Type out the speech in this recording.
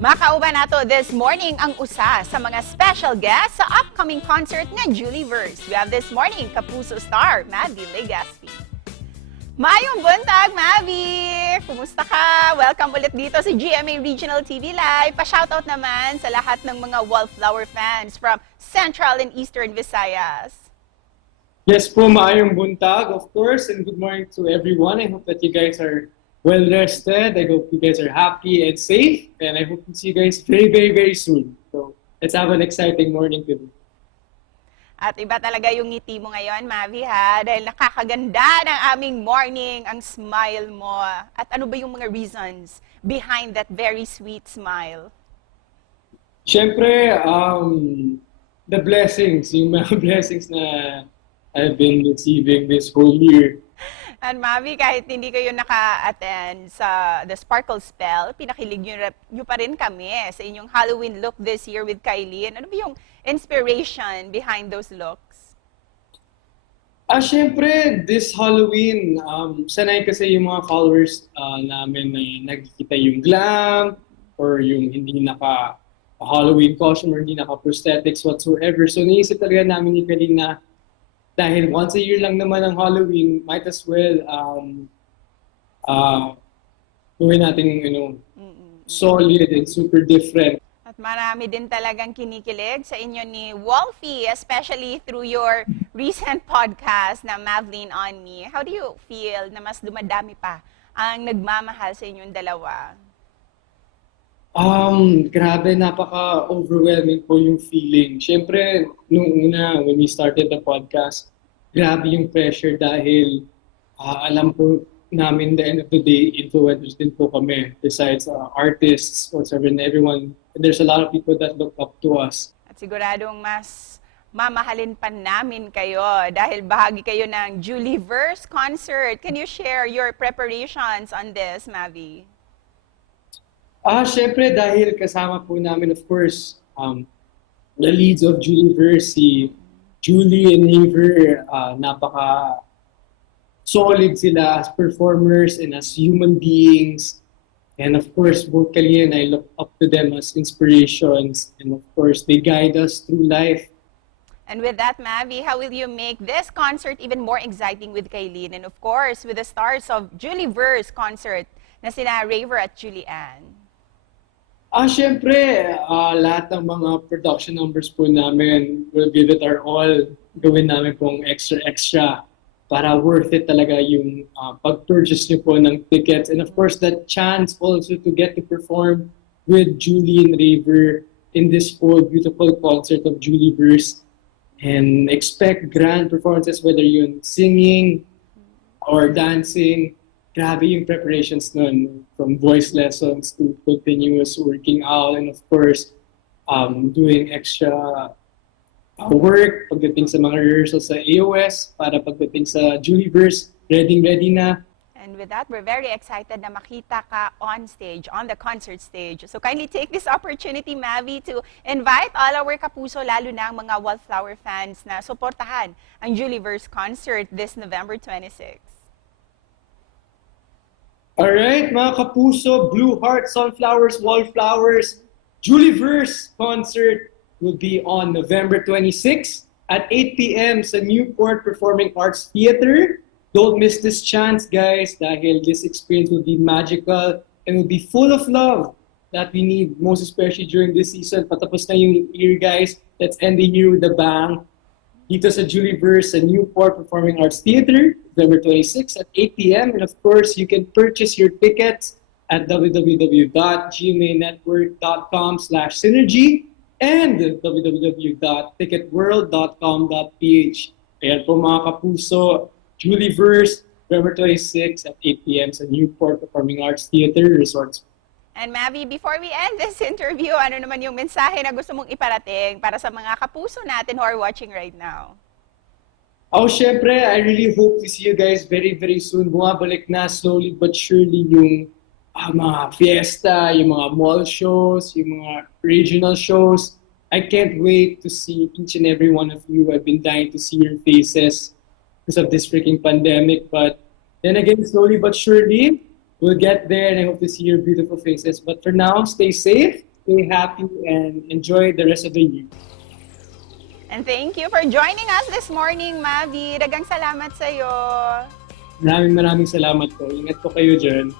Makauban nato this morning ang usa sa mga special guests sa upcoming concert ng JulieVerse. We have this morning Kapuso star Mavy Legaspi. Mayong buntag, Mavy! Kumusta ka? Welcome ulit dito sa GMA Regional TV Live. Pa-shoutout naman sa lahat ng mga wallflower fans from Central and Eastern Visayas. Yes po, maayong buntag, of course, and good morning to everyone. I hope that you guys are well rested. I hope you guys are happy and safe, and I hope to see you guys very, very, very soon. So let's have an exciting morning today. At iba talaga yung ngiti mo ngayon, Mavy, ha? Dahil nakakaganda ng aming morning, ang smile mo. At ano ba yung mga reasons behind that very sweet smile? Siyempre, the blessings, yung mga blessings na I've been receiving this whole year. And Mavy, kahit hindi kayo naka-attend sa The Sparkle Spell, pinakilig nyo pa rin kami sa inyong Halloween look this year with Kyline. Ano ba yung inspiration behind those looks? Siyempre, this Halloween, sanay kasi yung mga followers namin na nakikita yung glam or yung hindi naka-Halloween costume or hindi naka-prosthetics whatsoever. So naisip talaga namin ni Kyline na dahil once a year lang naman ang Halloween, might as well gawin natin, solid and super different. At marami din talagang kinikilig sa inyo ni Wolfie, especially through your recent podcast na Mavlin on Me. How do you feel na mas dumadami pa ang nagmamahal sa inyong dalawa? Grabe, napaka-overwhelming po yung feeling. Siyempre, nung una, when we started the podcast, grabe yung pressure dahil alam po namin the end of the day, influencers din po kami. Besides artists, whatsoever, and everyone, there's a lot of people that look up to us. At siguradong mas mamahalin pa namin kayo dahil bahagi kayo ng JulieVerse concert. Can you share your preparations on this, Mavy? Siyempre, dahil kasama po namin, of course, the leads of JulieVerse, si Julie and Rayver, napaka-solid sila as performers and as human beings. And of course, both Kyline and I look up to them as inspirations. And of course, they guide us through life. And with that, Mavy, how will you make this concert even more exciting with Kyline? And of course, with the stars of JulieVerse concert na sina Rayver at Julianne. Siyempre, lahat ng mga production numbers po namin, we'll give it our all. Gawin namin pong extra para worth it talaga yung pag-purchase niyo po ng tickets. And of course, that chance also to get to perform with Julie and Rayver in this whole beautiful concert of JulieVerse. And expect grand performances, whether yun singing or dancing. Grabe yung preparations nun, from voice lessons to continuous working out, and of course, doing extra work pagdating sa mga rehearsals sa AOS para pagdating sa JulieVerse, ready na. And with that, we're very excited na makita ka on stage, on the concert stage. So kindly take this opportunity, Mavy, to invite all our Kapuso, lalo na ang mga Wallflower fans na suportahan ang JulieVerse concert this November 26. Alright, mga Kapuso, Blue Heart, Sunflowers, Wallflowers, JulieVerse concert will be on November 26 at 8 p.m. sa Newport Performing Arts Theater. Don't miss this chance, guys, dahil this experience will be magical and will be full of love that we need, most especially during this season. Patapos na yung year, guys. Let's end the year with a bang. Dito sa JulieVerse sa Newport Performing Arts Theater, November 26 at 8 p.m. And of course, you can purchase your tickets at www.gmanetwork.com/synergy and www.ticketworld.com.ph. Ayan po mga Kapuso, JulieVerse, November 26 at 8 p.m. sa Newport Performing Arts Theater Resorts. And Mavy, before we end this interview, ano naman yung mensahe na gusto mong iparating para sa mga Kapuso natin who are watching right now? Syempre, I really hope to see you guys very, very soon. Bumabalik na slowly but surely yung mga fiesta, yung mga mall shows, yung mga regional shows. I can't wait to see each and every one of you. I've been dying to see your faces because of this freaking pandemic. But then again, slowly but surely, we'll get there and I hope to see your beautiful faces. But for now, stay safe stay happy, and enjoy the rest of the year. And thank you for joining us this morning, Mavy. Dagang salamat sa'yo. Maraming salamat po. Ingat po kayo dyan.